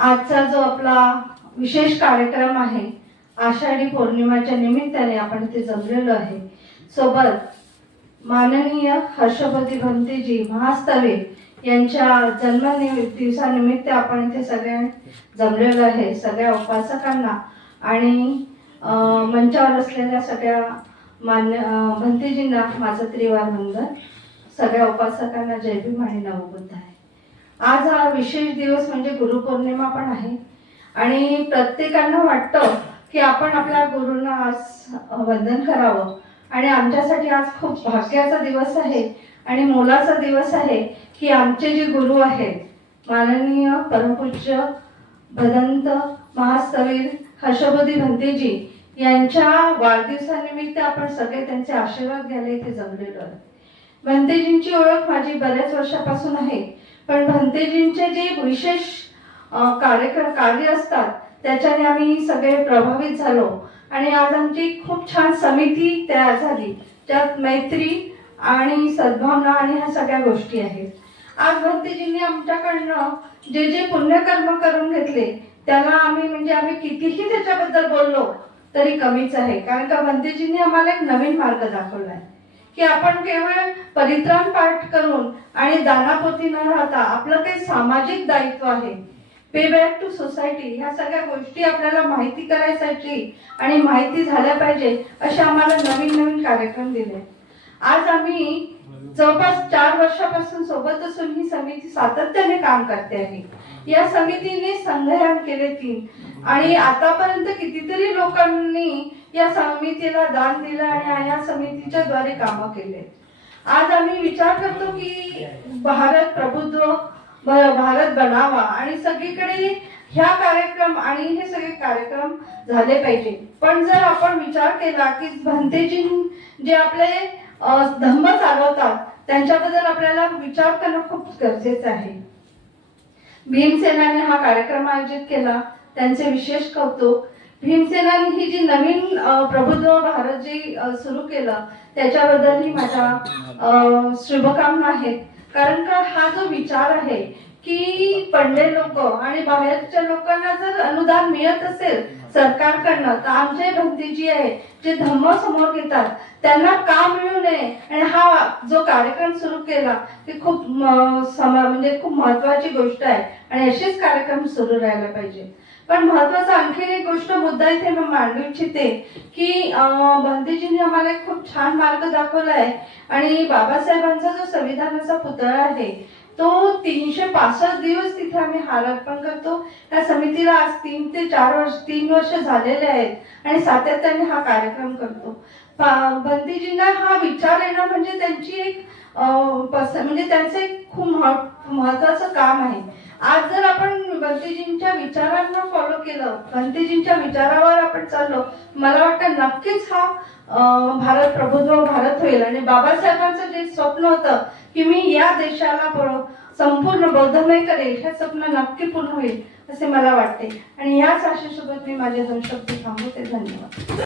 आजचा जो आपला विशेष कार्यक्रम आहे, आषाढी पौर्णिमाच्या निमित्ताने आपण इथे जमलेलो आहे. सोबत माननीय हर्षपती भंतेजी महास्तवे यांच्या दिवसानिमित्त आपण इथे सगळे जमलेलो आहे. सगळ्या उपासकांना आणि मंचावर असलेल्या सगळ्या भंतेजींना माझं त्रिवार वंदन. सगळ्या उपासकांना जय भीम आणि नमोबुद्ध आहे. आज हा विशेष दिवस म्हणजे गुरुपौर्णिमा पण आहे आणि प्रत्येकांना वाटतं की आपण आपल्या गुरूंना आज वंदन करावं. आणि आमच्यासाठी आज खूप भाग्याचा दिवस आहे आणि मोलाचा दिवस आहे की आमचे जे गुरु आहेत माननीय परमपूज्य भदंत महास्तवीर हर्षपती भंतेजी यांच्या वाढदिवसानिमित्त आपण सगळे त्यांचे आशीर्वाद घ्यायला इथे जमलेलो आहे. भंतेजींची ओळख माझी बऱ्याच वर्षापासून आहे, पण भंतेजींचे जे विशेष कार्य असतात त्याच्याने आम्ही सगळे प्रभावित झालो आणि आज आमची खूप छान समिती तयार झाली, त्यात मैत्री आणि सद्भावना आणि ह्या सगळ्या गोष्टी आहेत. आज भंतेजींनी आमच्याकडनं जे जे पुण्यकर्म करून घेतले त्याला आम्ही कितीही त्याच्याबद्दल बोललो तरी कमीच आहे. कारण का भंतेजींनी आम्हाला एक नवीन मार्ग दाखवला आहे की आपण केवळ परित्राण पाठ करून आणि दानापोती न राहता आपलं काही सामाजिक दायित्व आहे, पे बॅक टू सोसायटी, ह्या सगळ्या गोष्टी आपल्याला माहिती करायसाठी आणि माहिती झाल्या पाहिजे असे आम्हाला नवीन नवीन कार्यक्रम दिले. आज आम्ही जवळपास 4 वर्षापासून सोबत असून ही समिती सातत्याने काम करते आहे. या समितीने संघयान केले 3 आणि आतापर्यंत कितीतरी लोकांनी या समितीला दान दिलं आणि या समितीच्या द्वारे कामं केले. आज आम्ही विचार करतो की भारत प्रभुत्व भारत बनावा आणि सगळीकडे ह्या कार्यक्रम आणि हे सगळे कार्यक्रम झाले पाहिजे. पण जर आपण विचार केला की भंतेजी जे आपले धम्म चालवतात त्यांच्याबद्दल आपल्याला विचार करणं खूप गरजेचं आहे. भीमसेनाने हा कार्यक्रम आयोजित केला, त्यांचे विशेष कौतुक. भीमसेनाने ही जी नवीन प्रभुत्व भारत जी सुरू केलं त्याच्याबद्दलही माझ्या शुभकामना आहेत. कारण का हा जो विचार आहे की पडले लोक आणि बाहेरच्या लोकांना जर अनुदान मिळत असेल सरकारकडनं तर आमचे भंतेजी आहे जे धम्म समोर घेतात त्यांना का मिळू नये. आणि हा जो कार्यक्रम सुरू केला ते खूप खूप महत्वाची गोष्ट आहे आणि असेच कार्यक्रम सुरू राहायला पाहिजे. पण महत्वाचा आणखी एक गोष्ट मुद्दा इथे मी मांडू इच्छिते की भंतेजींनी आम्हाला एक खूप छान मार्ग दाखवला आहे आणि बाबासाहेबांचा जो संविधानाचा पुतळा आहे तो 365 दिवस तिथे आम्ही हार अर्पण करतो. त्या समितीला आज 3 ते 3 वर्ष झालेले आहेत आणि सातत्याने हा कार्यक्रम करतो. भंतेजींना हा विचार येणं म्हणजे त्यांची एक त्यांचं एक खूप महत्वाचं काम आहे. आज जर आपण भंतेजींच्या विचारांना फॉलो केलं, भंतेजींच्या विचारावर आपण चाललो, मला वाटतं नक्कीच हा भारत प्रभुत्व भारत होईल. आणि बाबासाहेबांचं जे स्वप्न होतं की मी या देशाला संपूर्ण बौद्धमय करेल हे स्वप्न नक्की पूर्ण होईल असे मला वाटते. आणि याच आशेसोबत मी माझे 2 शब्द थांबवते. धन्यवाद.